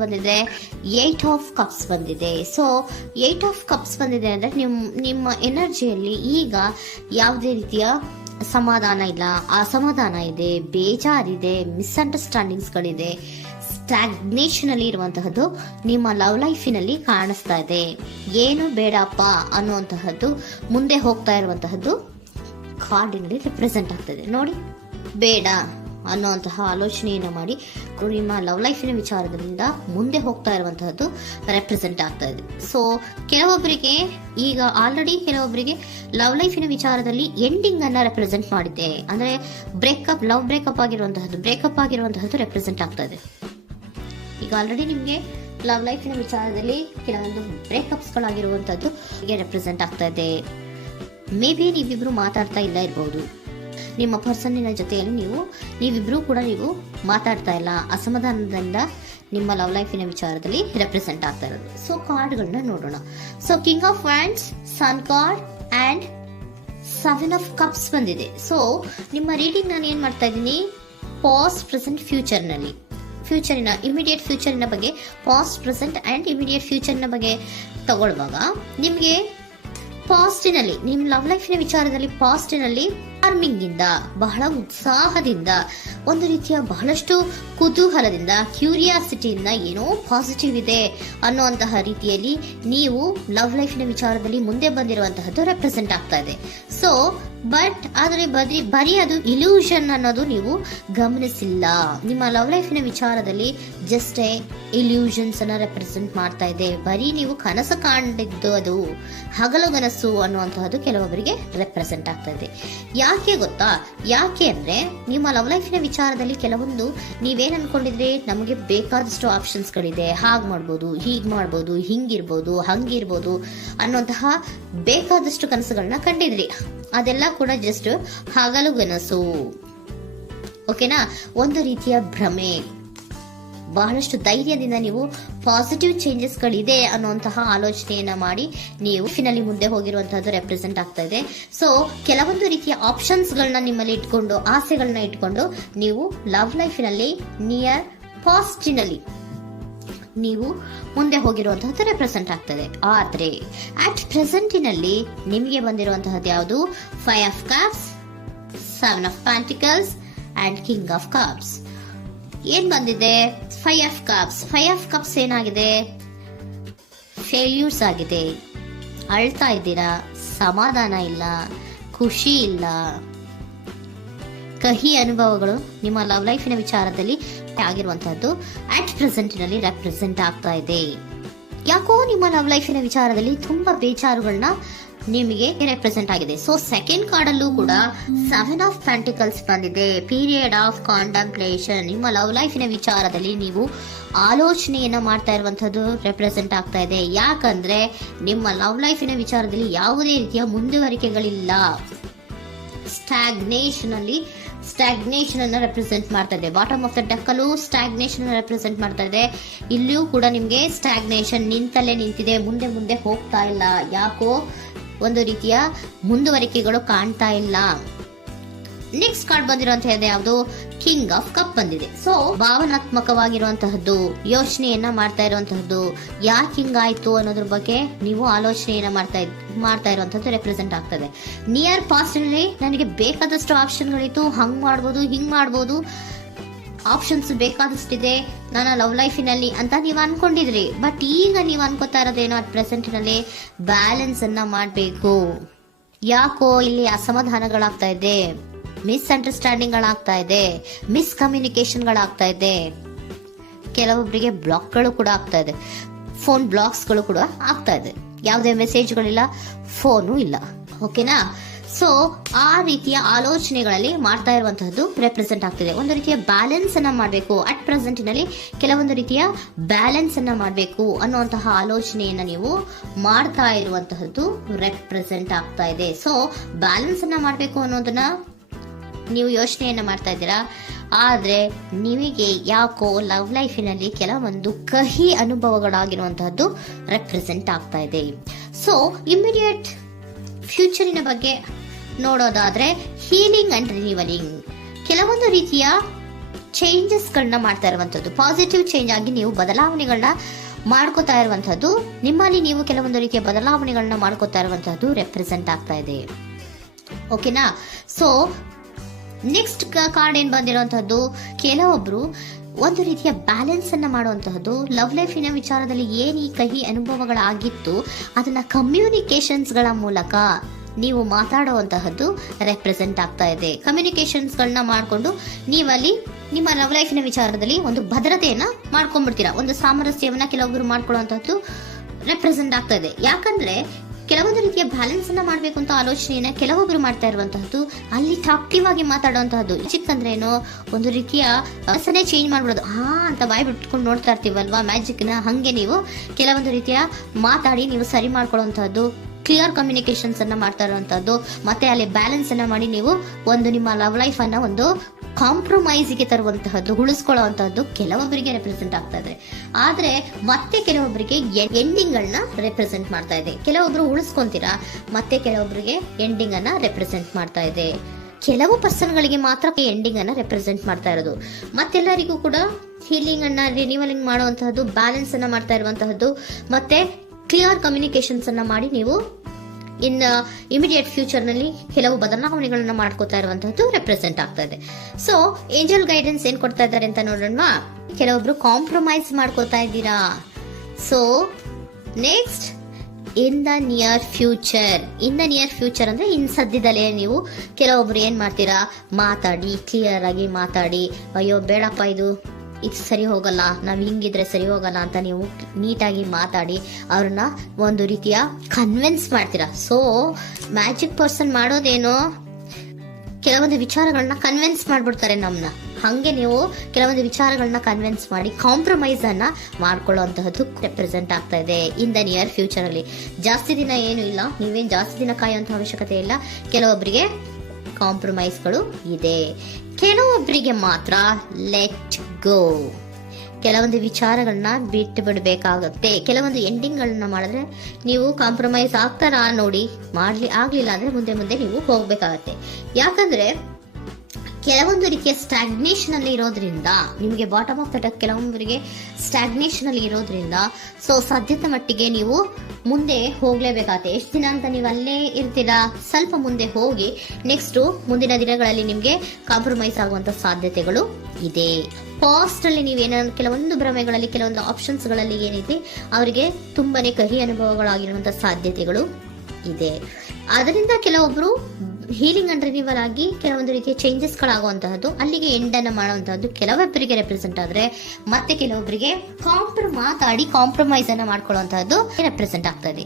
ಬಂದಿದೆ 8 of cups ಬಂದಿದೆ. So 8 of cups ಬಂದಿದೆ ಅಂದ್ರೆ ನಿಮ್ಮ ಎನರ್ಜಿಯಲ್ಲಿ ಈಗ ಯಾವುದೇ ರೀತಿಯ ಸಮಾಧಾನ ಇಲ್ಲ, ಅಸಮಾಧಾನ ಇದೆ, ಬೇಜಾರಿದೆ, ಮಿಸ್ಅಂಡರ್ಸ್ಟ್ಯಾಂಡಿಂಗ್ಸ್ ಗಳಿದೆ, ಸ್ಟಾಗ್ನೇಷನ್ ಅಲ್ಲಿ ಇರುವಂತಹದ್ದು ನಿಮ್ಮ ಲವ್ ಲೈಫಿನಲ್ಲಿ ಕಾಣಿಸ್ತಾ ಇದೆ. ಏನು ಬೇಡಪ್ಪ ಅನ್ನುವಂತಹದ್ದು ಮುಂದೆ ಹೋಗ್ತಾ ಇರುವಂತಹದ್ದು ಕಾರ್ಡಿನಲ್ಲಿ ರೆಪ್ರೆಸೆಂಟ್ ಆಗ್ತದೆ. ನೋಡಿ, ಬೇಡ ಅನ್ನುವಂತಹ ಆಲೋಚನೆಯನ್ನು ಮಾಡಿ ನಿಮ್ಮ ಲವ್ ಲೈಫಿನ ವಿಚಾರದಿಂದ ಮುಂದೆ ಹೋಗ್ತಾ ಇರುವಂತಹದ್ದು ರೆಪ್ರೆಸೆಂಟ್ ಆಗ್ತಾ ಇದೆ. ಸೊ ಕೆಲವೊಬ್ಬರಿಗೆ ಈಗ ಆಲ್ರೆಡಿ ಕೆಲವೊಬ್ಬರಿಗೆ ಲವ್ ಲೈಫಿನ ವಿಚಾರದಲ್ಲಿ ಎಂಡಿಂಗ್ ಅನ್ನ ರೆಪ್ರೆಸೆಂಟ್ ಮಾಡಿದೆ. ಅಂದ್ರೆ ಲವ್ ಬ್ರೇಕಪ್ ಆಗಿರುವಂತಹದ್ದು ರೆಪ್ರೆಸೆಂಟ್ ಆಗ್ತಾ ಇದೆ. ಈಗ ಆಲ್ರೆಡಿ ನಿಮ್ಗೆ ಲವ್ ಲೈಫಿನ ವಿಚಾರದಲ್ಲಿ ಕೆಲವೊಂದು ಬ್ರೇಕಪ್ಸ್ ಗಳಾಗಿರುವಂತಹದ್ದು ರೆಪ್ರೆಸೆಂಟ್ ಆಗ್ತಾ ಇದೆ. ಮೇ ಬಿ ನೀವಿಬ್ರು ಮಾತಾಡ್ತಾ ಇಲ್ಲ ಇರಬಹುದು, ನಿಮ್ಮ ಪರ್ಸನ್ನಿನ ಜೊತೆಯಲ್ಲಿ ನೀವಿಬ್ರು ಕೂಡ ಮಾತಾಡ್ತಾ ಇಲ್ಲ, ಅಸಮಾಧಾನದಿಂದ ನಿಮ್ಮ ಲವ್ ಲೈಫಿನ ವಿಚಾರದಲ್ಲಿ ರೆಪ್ರೆಸೆಂಟ್ ಆಗ್ತಾ ಇರೋದು. ಸೊ ಕಾರ್ಡ್ಗಳನ್ನ ನೋಡೋಣ. So king of wands, sun card and 7 of cups ಬಂದಿದೆ. ಸೊ ನಿಮ್ಮ ರೀಡಿಂಗ್ ನಾನು ಏನ್ ಮಾಡ್ತಾ ಇದ್ದೀನಿ, ಪಾಸ್ಟ್, ಪ್ರೆಸೆಂಟ್, ಫ್ಯೂಚರಿನ ಇಮಿಡಿಯೇಟ್ ಫ್ಯೂಚರಿನ ಬಗ್ಗೆ, ಪಾಸ್ಟ್, ಪ್ರೆಸೆಂಟ್ ಅಂಡ್ ಇಮಿಡಿಯೇಟ್ ಫ್ಯೂಚರ್ನ ಬಗ್ಗೆ ತಗೊಳ್ಳುವಾಗ ನಿಮ್ಗೆ ಪಾಸ್ಟಿನಲ್ಲಿ ನಿಮ್ಮ ಲವ್ ಲೈಫಿನ ವಿಚಾರದಲ್ಲಿ ಪಾಸ್ಟಿನಲ್ಲಿ ಚಾರ್ಮಿಂಗ್ ಇಂದ, ಬಹಳ ಉತ್ಸಾಹದಿಂದ, ಒಂದು ರೀತಿಯ ಬಹಳಷ್ಟು ಕುತೂಹಲದಿಂದ, ಕ್ಯೂರಿಯಾಸಿಟಿಯಿಂದ ಏನೋ ಪಾಸಿಟಿವ್ ಇದೆ ಅನ್ನುವಂತಹ ರೀತಿಯಲ್ಲಿ ನೀವು ಲವ್ ಲೈಫಿನ ವಿಚಾರದಲ್ಲಿ ಮುಂದೆ ಬಂದಿರುವಂತಹದ್ದು ರೆಪ್ರೆಸೆಂಟ್ ಆಗ್ತಾ ಇದೆ. ಸೊ ಬಟ್ ಆದರೆ ಬರೀ ಅದು ಇಲ್ಯೂಷನ್ ಅನ್ನೋದು ನೀವು ಗಮನಿಸಿಲ್ಲ. ನಿಮ್ಮ ಲವ್ ಲೈಫಿನ ವಿಚಾರದಲ್ಲಿ ಜಸ್ಟ್ ಇಲ್ಯೂಷನ್ಸ್ ಅನ್ನ ರೆಪ್ರೆಸೆಂಟ್ ಮಾಡ್ತಾ ಇದೆ. ಬರೀ ನೀವು ಕನಸು ಕಾಣಿದ್ದು ಅದು ಹಗಲುಗನಸು ಅನ್ನುವಂತಹದ್ದು ಕೆಲವೊಬ್ಬರಿಗೆ ರೆಪ್ರೆಸೆಂಟ್ ಆಗ್ತಾ ಇದೆ. ಯಾಕೆ ಗೊತ್ತಾ? ಯಾಕೆ ಅಂದ್ರೆ ನಿಮ್ಮ ಲವ್ ಲೈಫಿನ ವಿಚಾರದಲ್ಲಿ ಕೆಲವೊಂದು ನೀವೇನ್ ಅನ್ಕೊಂಡಿದ್ರೆ, ನಮಗೆ ಬೇಕಾದಷ್ಟು ಆಪ್ಷನ್ಸ್ ಗಳಿದೆ, ಹಾಗ್ ಮಾಡ್ಬೋದು, ಹೀಗ್ ಮಾಡ್ಬೋದು, ಹಿಂಗಿರ್ಬೋದು, ಹಂಗಿರ್ಬೋದು ಅನ್ನುವಂತಹ ಬೇಕಾದಷ್ಟು ಕನಸುಗಳನ್ನ ಕಂಡಿದ್ರಿ. ಅದೆಲ್ಲ ಕೂಡ ಜಸ್ಟ್ ಹಗಲುಗನಸು. ಓಕೆನಾ? ಒಂದು ರೀತಿಯ ಭ್ರಮೆ. ಬಹಳಷ್ಟು ಧೈರ್ಯದಿಂದ ನೀವು ಪಾಸಿಟಿವ್ ಚೇಂಜಸ್ ಗಳಿದೆ ಅನ್ನುವಂತಹ ಆಲೋಚನೆಯನ್ನ ಮಾಡಿ ನೀವು ಫಿನಲ್ಲಿ ಮುಂದೆ ಹೋಗಿರುವಂತಹದ್ದು ರೆಪ್ರೆಸೆಂಟ್ ಆಗ್ತಾ ಇದೆ. ಸೊ ಕೆಲವೊಂದು ರೀತಿಯ ಆಪ್ಷನ್ಸ್ ಗಳನ್ನ ನಿಮ್ಮಲ್ಲಿ ಇಟ್ಕೊಂಡು, ಆಸೆಗಳನ್ನ ಇಟ್ಕೊಂಡು ನೀವು ಲವ್ ಲೈಫಿನಲ್ಲಿ ನಿಯರ್ ಪಾಸ್ಟಿನಲ್ಲಿ ನೀವು ಮುಂದೆ ಹೋಗಿರುವಂತಹದ್ದು ರೆಪ್ರೆಸೆಂಟ್ ಆಗ್ತದೆ. ಆದ್ರೆ ಅಟ್ ಪ್ರೆಸೆಂಟಿನಲ್ಲಿ ನಿಮಗೆ ಬಂದಿರುವಂತಹದ್ದು ಯಾವುದು? 5 of cups, 7 of pentacles and king of cups. ಏನ್ ಬಂದಿದೆ? 5 ಆಫ್ ಕಪ್ಸ್. 5 ಆಫ್ ಕಪ್ಸ್ ಏನಾಗಿದೆ? ಫೇಲ್ಯೂರ್ಸ್ ಆಗಿದೆ, ಅಳ್ತಾ ಇದ್ದೀರಾ, ಸಮಾಧಾನ ಇಲ್ಲ, ಖುಷಿ ಇಲ್ಲ, ಕಹಿ ಅನುಭವಗಳು ನಿಮ್ಮ ಲವ್ ಲೈಫಿನ ವಿಚಾರದಲ್ಲಿ ಆಗಿರುವಂತಹದ್ದು ಅಟ್ ಪ್ರೆಸೆಂಟಿನಲ್ಲಿ ರೆಪ್ರೆಸೆಂಟ್ ಆಗ್ತಾ ಇದೆ. ಯಾಕೋ ನಿಮ್ಮ ಲವ್ ಲೈಫಿನ ವಿಚಾರದಲ್ಲಿ ತುಂಬಾ ಬೇಜಾರುಗಳನ್ನ ನಿಮಗೆ ರೆಪ್ರೆಸೆಂಟ್ ಆಗಿದೆ. ಸೊ ಸೆಕೆಂಡ್ ಕಾರ್ಡ್ ಅಲ್ಲೂ ಕೂಡ 7 ಆಫ್ ಪ್ಯಾಂಟಿಕಲ್ಸ್ ಬಂದಿದೆ. Period of contemplation. ನಿಮ್ಮ ಲವ್ ಲೈಫಿನ ವಿಚಾರದಲ್ಲಿ ನೀವು ಆಲೋಚನೆಯನ್ನ ಮಾಡ್ತಾ ಇರುವಂತದ್ದು ರೆಪ್ರೆಸೆಂಟ್ ಆಗ್ತಾ ಇದೆ. ಯಾಕಂದ್ರೆ ನಿಮ್ಮ ಲವ್ ಲೈಫಿನ ವಿಚಾರದಲ್ಲಿ ಯಾವುದೇ ರೀತಿಯ ಮುಂದುವರಿಕೆಗಳಿಲ್ಲ. ಸ್ಟಾಗ್ನೇಷನ್ ಅನ್ನ ರೆಪ್ರೆಸೆಂಟ್ ಮಾಡ್ತಾ ಇದೆ. ಬಾಟಮ್ ಆಫ್ ದ ಡೆಕ್ ಅಲ್ಲೂ ಸ್ಟಾಗ್ನೇಷನ್ ಅನ್ನ ರೆಪ್ರೆಸೆಂಟ್ ಮಾಡ್ತಾ ಇದೆ. ಇಲ್ಲಿಯೂ ಕೂಡ ನಿಮ್ಗೆ ಸ್ಟಾಗ್ನೇಷನ್, ನಿಂತಲ್ಲೇ ನಿಂತಿದೆ, ಮುಂದೆ ಹೋಗ್ತಾ ಇಲ್ಲ. ಯಾಕೋ ಒಂದು ರೀತಿಯ ಮುಂದುವರಿಕೆಗಳು ಕಾಣ್ತಾ ಇಲ್ಲ. ನೆಕ್ಸ್ಟ್ ಕಾರ್ಡ್ ಬಂದಿರುವಂತಹದ್ದು ಯಾವುದು? ಕಿಂಗ್ ಆಫ್ ಕಪ್ ಬಂದಿದೆ. ಸೊ ಭಾವನಾತ್ಮಕವಾಗಿರುವಂತಹದ್ದು, ಯೋಚನೆಯನ್ನ ಮಾಡ್ತಾ ಇರುವಂತಹದ್ದು, ಯಾಕೆ ಹಿಂಗಾಯ್ತು ಅನ್ನೋದ್ರ ಬಗ್ಗೆ ನೀವು ಆಲೋಚನೆಯನ್ನ ಮಾಡ್ತಾ ಇರುವಂತಹದ್ದು ರೆಪ್ರೆಸೆಂಟ್ ಆಗ್ತದೆ. ನಿಯರ್ ಪಾಸ್ಟ್ ನಲ್ಲಿ ನನಗೆ ಬೇಕಾದಷ್ಟು ಆಪ್ಷನ್ಗಳಿತ್ತು, ಹಂಗ್ ಮಾಡ್ಬೋದು, ಹಿಂಗ್ ಮಾಡ್ಬೋದು, ಆಪ್ಷನ್ಸ್ ಬೇಕಾದಷ್ಟಿದೆ ನನ್ನ ಲವ್ ಲೈಫಿನಲ್ಲಿ ಅಂತ ನೀವು ಅನ್ಕೊಂಡಿದ್ರಿ. ಬಟ್ ಈಗ ನೀವು ಅನ್ಕೋತಾ ಇರೋದೇನೋ ಅಟ್ ಪ್ರೆಸೆಂಟ್ ನಲ್ಲಿ ಬ್ಯಾಲೆನ್ಸ್ ಅನ್ನ ಮಾಡ್ಬೇಕು. ಯಾಕೋ ಇಲ್ಲಿ ಅಸಮಾಧಾನಗಳಾಗ್ತಾ ಇದೆ, ಮಿಸ್ಅಂಡರ್ಸ್ಟ್ಯಾಂಡಿಂಗ್ ಗಳಾಗ್ತಾ ಇದೆ, ಮಿಸ್ಕಮ್ಯುನಿಕೇಶನ್ ಗಳಾಗ್ತಾ ಇದೆ. ಕೆಲವೊಬ್ಬರಿಗೆ ಬ್ಲಾಕ್ಗಳು ಕೂಡ ಆಗ್ತಾ ಇದೆ, ಫೋನ್ ಬ್ಲಾಕ್ಸ್ ಗಳು ಕೂಡ ಆಗ್ತಾ ಇದೆ. ಯಾವುದೇ ಮೆಸೇಜ್ಗಳಿಲ್ಲ, ಫೋನು ಇಲ್ಲ. ಓಕೆನಾ? ಸೊ ಆ ರೀತಿಯ ಆಲೋಚನೆಗಳಲ್ಲಿ ಮಾಡ್ತಾ ಇರುವಂತಹದ್ದು ರೆಪ್ರೆಸೆಂಟ್ ಆಗ್ತಿದೆ. ಒಂದು ರೀತಿಯ ಬ್ಯಾಲೆನ್ಸ್ ಅನ್ನ ಮಾಡಬೇಕು. ಅಟ್ ಪ್ರೆಸೆಂಟ್ ನಲ್ಲಿ ಕೆಲವೊಂದು ರೀತಿಯ ಬ್ಯಾಲೆನ್ಸ್ ಅನ್ನ ಮಾಡಬೇಕು ಅನ್ನುವಂತಹ ಆಲೋಚನೆಯನ್ನ ನೀವು ಮಾಡ್ತಾ ಇರುವಂತಹದ್ದು ರೆಪ್ರೆಸೆಂಟ್ ಆಗ್ತಾ ಇದೆ. ಸೊ ಬ್ಯಾಲೆನ್ಸ್ ಅನ್ನ ಮಾಡಬೇಕು ಅನ್ನೋದನ್ನ ನೀವು ಯೋಚನೆಯನ್ನ ಮಾಡ್ತಾ ಇದ್ದೀರಾ. ಆದ್ರೆ ನಿಮಗೆ ಯಾಕೋ ಲವ್ ಲೈಫಿನಲ್ಲಿ ಕೆಲವೊಂದು ಕಹಿ ಅನುಭವಗಳಾಗಿರುವಂತಹದ್ದು ರೆಪ್ರೆಸೆಂಟ್ ಆಗ್ತಾ ಇದೆ. ಸೊ ಇಮಿಡಿಯೇಟ್ ಫ್ಯೂಚರಿನ ಬಗ್ಗೆ ನೋಡೋದಾದ್ರೆ ಹೀಲಿಂಗ್ ಅಂಡ್ ರಿನಿವಲಿಂಗ್, ಕೆಲವೊಂದು ರೀತಿಯ ಚೇಂಜಸ್ಗಳನ್ನ ಮಾಡ್ತಾ ಇರುವಂತದ್ದು, ಪಾಸಿಟಿವ್ ಚೇಂಜ್ ಆಗಿ ನೀವು ಬದಲಾವಣೆಗಳನ್ನ ಮಾಡ್ಕೋತಾ ಇರುವಂತದ್ದು, ನಿಮ್ಮಲ್ಲಿ ನೀವು ಕೆಲವೊಂದು ರೀತಿಯ ಬದಲಾವಣೆಗಳನ್ನ ಮಾಡ್ಕೋತಾ ಇರುವಂತದ್ದು ರೆಪ್ರೆಸೆಂಟ್ ಆಗ್ತಾ ಇದೆ. ಓಕೆನಾ? ಸೊ ನೆಕ್ಸ್ಟ್ ಕಾರ್ಡ್ ಏನ್ ಬಂದಿರುವಂತದ್ದು, ಕೆಲವೊಬ್ರು ಒಂದು ರೀತಿಯ ಬ್ಯಾಲೆನ್ಸ್ ಅನ್ನ ಮಾಡುವಂತಹದ್ದು, ಲವ್ ಲೈಫಿನ ವಿಚಾರದಲ್ಲಿ ಏನ್ ಈ ಕಹಿ ಅನುಭವಗಳಾಗಿತ್ತು ಅದನ್ನ ಕಮ್ಯುನಿಕೇಶನ್ಸ್ ಗಳ ಮೂಲಕ ನೀವು ಮಾತಾಡುವಂತಹದ್ದು ರೆಪ್ರೆಸೆಂಟ್ ಆಗ್ತಾ ಇದೆ. ಕಮ್ಯುನಿಕೇಶನ್ಸ್ ಗಳನ್ನ ಮಾಡಿಕೊಂಡು ನೀವಲ್ಲಿ ನಿಮ್ಮ ಲವ್ ಲೈಫಿನ ವಿಚಾರದಲ್ಲಿ ಒಂದು ಭದ್ರತೆಯನ್ನ ಮಾಡ್ಕೊಂಡ್ಬಿಡ್ತೀರಾ, ಒಂದು ಸಾಮರಸ್ಯವನ್ನ ಕೆಲವೊಬ್ರು ಮಾಡ್ಕೊಳ್ಳುವಂತಹದ್ದು ರೆಪ್ರೆಸೆಂಟ್ ಆಗ್ತಾ ಇದೆ. ಯಾಕಂದ್ರೆ ಕೆಲವೊಂದು ರೀತಿಯ ಬ್ಯಾಲೆನ್ಸ್ ಅನ್ನ ಮಾಡ್ಬೇಕು ಅಂತ ಆಲೋಚನೆಯನ್ನ ಕೆಲವೊಬ್ರು ಮಾಡ್ತಾ ಇರುವಂತಹದ್ದು, ಅಲ್ಲಿ ಟಾಕ್ಟಿವ್ ಆಗಿ ಮಾತಾಡುವಂತಹದ್ದು. ಚಿಕ್ಕಂದ್ರೇನೋ ಒಂದು ರೀತಿಯ ಹೆಸರೇ ಚೇಂಜ್ ಮಾಡ್ಬಿಡೋದು, ಅಂತ ಬಾಯ್ ಬಿಟ್ಕೊಂಡು ನೋಡ್ತಾ ಇರ್ತೀವಲ್ವಾ ಮ್ಯಾಜಿಕ್ ನ, ಹಂಗೆ ನೀವು ಕೆಲವೊಂದು ರೀತಿಯ ಮಾತಾಡಿ ನೀವು ಸರಿ ಮಾಡ್ಕೊಳ್ಳುವಂತಹದ್ದು, ಕ್ಲಿಯರ್ ಕಮ್ಯುನಿಕೇಶನ್ಸ್ ಅನ್ನ ಮಾಡ್ತಾ ಇರುವಂತಹದ್ದು, ಮತ್ತೆ ಅಲ್ಲಿ ಬ್ಯಾಲೆನ್ಸ್ ಅನ್ನ ಮಾಡಿ ನೀವು ಒಂದು ನಿಮ್ಮ ಲವ್ ಲೈಫ್ ಅನ್ನ ಒಂದು ಕಾಂಪ್ರಮೈಸ್ ಗೆ ತರುವಂತಹದ್ದು, ಉಳಿಸ್ಕೊಳ್ಳುವಂತಹದ್ದು ಕೆಲವೊಬ್ಬರಿಗೆ ರೆಪ್ರೆಸೆಂಟ್ ಆಗ್ತಾ ಇದೆ. ಆದ್ರೆ ಮತ್ತೆ ಕೆಲವೊಬ್ಬರಿಗೆ ಎಂಡಿಂಗ್ ಗಳನ್ನ ರೆಪ್ರೆಸೆಂಟ್ ಮಾಡ್ತಾ ಇದೆ. ಕೆಲವೊಬ್ರು ಉಳಿಸ್ಕೊಂತೀರಾ, ಮತ್ತೆ ಕೆಲವೊಬ್ಬರಿಗೆ ಎಂಡಿಂಗ್ ಅನ್ನ ರೆಪ್ರೆಸೆಂಟ್ ಮಾಡ್ತಾ ಇದೆ. ಕೆಲವು ಪರ್ಸನ್ ಗಳಿಗೆ ಮಾತ್ರ ಎಂಡಿಂಗ್ ಅನ್ನ ರೆಪ್ರೆಸೆಂಟ್ ಮಾಡ್ತಾ ಇರೋದು, ಮತ್ತೆಲ್ಲರಿಗೂ ಕೂಡ ಹೀಲಿಂಗ್ ಅನ್ನ ರಿನಿವಲಿಂಗ್ ಮಾಡುವಂತಹದ್ದು, ಬ್ಯಾಲೆನ್ಸ್ ಅನ್ನ ಮಾಡ್ತಾ ಇರುವಂತಹದ್ದು, ಮತ್ತೆ ಕ್ಲಿಯರ್ ಕಮ್ಯುನಿಕೇಶನ್ಸ್ ಅನ್ನ ಮಾಡಿ ನೀವು ಇನ್ ಇಮಿಡಿಯೇಟ್ ಫ್ಯೂಚರ್ ನಲ್ಲಿ ಕೆಲವು ಬದಲಾವಣೆಗಳನ್ನ ಮಾಡ್ಕೋತಾ ಇರುವಂತಹದ್ದು ರೆಪ್ರೆಸೆಂಟ್ ಆಗ್ತಾ ಇದೆ. ಸೊ ಏಂಜಲ್ ಗೈಡೆನ್ಸ್ ಏನ್ ಕೊಡ್ತಾ ಇದ್ದಾರೆ ಅಂತ ನೋಡೋಣ. ಕೆಲವೊಬ್ರು ಕಾಂಪ್ರಮೈಸ್ ಮಾಡ್ಕೋತಾ ಇದ್ದೀರಾ. So next, in the near future ಅಂದ್ರೆ ಇನ್ ಸದ್ಯದಲ್ಲೇ ನೀವು ಕೆಲವೊಬ್ರು ಏನ್ ಮಾಡ್ತೀರಾ, ಮಾತಾಡಿ ಕ್ಲಿಯರ್ ಆಗಿ ಮಾತಾಡಿ, ಅಯ್ಯೋ ಬೇಡಪ್ಪ ಇದು ಸರಿ ಹೋಗಲ್ಲ, ನಾವ್ ಹಿಂಗಿದ್ರೆ ಸರಿ ಹೋಗಲ್ಲ ಅಂತ ನೀವು ನೀಟಾಗಿ ಮಾತಾಡಿ ಅವ್ರನ್ನ ಒಂದು ರೀತಿಯ ಕನ್ವಿನ್ಸ್ ಮಾಡ್ತೀರಾ. ಸೊ ಮ್ಯಾಜಿಕ್ ಪರ್ಸನ್ ಮಾಡೋದೇನೋ ಕೆಲವೊಂದು ವಿಚಾರಗಳನ್ನ ಕನ್ವಿನ್ಸ್ ಮಾಡ್ಬಿಡ್ತಾರೆ ನಮ್ನ, ಹಂಗೆ ನೀವು ಕೆಲವೊಂದು ವಿಚಾರಗಳನ್ನ ಕನ್ವಿನ್ಸ್ ಮಾಡಿ ಕಾಂಪ್ರಮೈಸ್ ಅನ್ನ ಮಾಡ್ಕೊಳ್ಳುವಂತಹದ್ದು ರೆಪ್ರೆಸೆಂಟ್ ಆಗ್ತಾ ಇದೆ ಇನ್ ದ ನಿಯರ್ ಫ್ಯೂಚರ್ ಅಲ್ಲಿ. ಜಾಸ್ತಿ ದಿನ ಏನು ಇಲ್ಲ, ನೀವೇನ್ ಜಾಸ್ತಿ ದಿನ ಕಾಯುವಂತ ಅವಶ್ಯಕತೆ ಇಲ್ಲ. ಕೆಲವೊಬ್ಬರಿಗೆ ಕಾಂಪ್ರಮೈಸ್ಗಳು ಇದೆ, ಕೆಲವೊಬ್ಬರಿಗೆ ಮಾತ್ರ ಲೆಟ್ ಗೋ, ಕೆಲವೊಂದು ವಿಚಾರಗಳನ್ನ ಬಿಟ್ಟು ಬಿಡಬೇಕಾಗುತ್ತೆ. ಕೆಲವೊಂದು ಎಂಡಿಂಗ್ ಗಳನ್ನ ಮಾಡಿದ್ರೆ ನೀವು ಕಾಂಪ್ರಮೈಸ್ ಆಗ್ತಾರಾ ನೋಡಿ, ಆಗ್ಲಿಲ್ಲ ಅಂದ್ರೆ ಮುಂದೆ ನೀವು ಹೋಗ್ಬೇಕಾಗತ್ತೆ. ಯಾಕಂದ್ರೆ ಕೆಲವೊಂದು ರೀತಿಯ ಸ್ಟಾಗ್ನೇಷನ್ ಅಲ್ಲಿ ಇರೋದ್ರಿಂದ, ನಿಮಗೆ ಬಾಟಮ್ ಆಫ್ ದ ಡೆಕ್ ಕೆಲವೊಬ್ಬರಿಗೆ ಸ್ಟಾಗ್ನೇಷನ್ ಅಲ್ಲಿ ಇರೋದ್ರಿಂದ, ಸೊ ಸಾಧ್ಯತೆ ಮಟ್ಟಿಗೆ ನೀವು ಮುಂದೆ ಹೋಗ್ಲೇಬೇಕಾಗತ್ತೆ. ಎಷ್ಟು ದಿನ ಅಂತ ನೀವು ಅಲ್ಲೇ ಇರ್ತೀರಾ, ಸ್ವಲ್ಪ ಮುಂದೆ ಹೋಗಿ ನೆಕ್ಸ್ಟ್ ಮುಂದಿನ ದಿನಗಳಲ್ಲಿ ನಿಮ್ಗೆ ಕಾಂಪ್ರಮೈಸ್ ಆಗುವಂತ ಸಾಧ್ಯತೆಗಳು ಇದೆ. ಪಾಸ್ಟ್ ಅಲ್ಲಿ ನೀವೇನಾದ್ರು ಕೆಲವೊಂದು ಭ್ರಮೆಗಳಲ್ಲಿ, ಕೆಲವೊಂದು ಆಪ್ಷನ್ಸ್ ಗಳಲ್ಲಿ ಏನಿದೆ ಅವರಿಗೆ ತುಂಬಾನೇ ಕಹಿ ಅನುಭವಗಳಾಗಿರುವಂತಹ ಸಾಧ್ಯತೆಗಳು ಇದೆ. ಅದರಿಂದ ಕೆಲವೊಬ್ರು ಹೀಲಿಂಗ್ ಅಂಡ್ ರಿನಿವಲ್ ಆಗಿ ಕೆಲವೊಂದು ರೀತಿಯ ಚೇಂಜಸ್ ಗಳಾಗುವಂತಹದ್ದು, ಅಲ್ಲಿಗೆ ಎಂಡ್ ಅನ್ನ ಮಾಡುವಂತಹದ್ದು ಕೆಲವೊಬ್ಬರಿಗೆ ರೆಪ್ರೆಸೆಂಟ್ ಆದ್ರೆ, ಮತ್ತೆ ಕೆಲವೊಬ್ಬರಿಗೆ ಮಾತಾಡಿ ಕಾಂಪ್ರಮೈಸ್ ಅನ್ನ ಮಾಡ್ಕೊಳ್ಳುವಂತಹದ್ದು ರೆಪ್ರೆಸೆಂಟ್ ಆಗ್ತದೆ.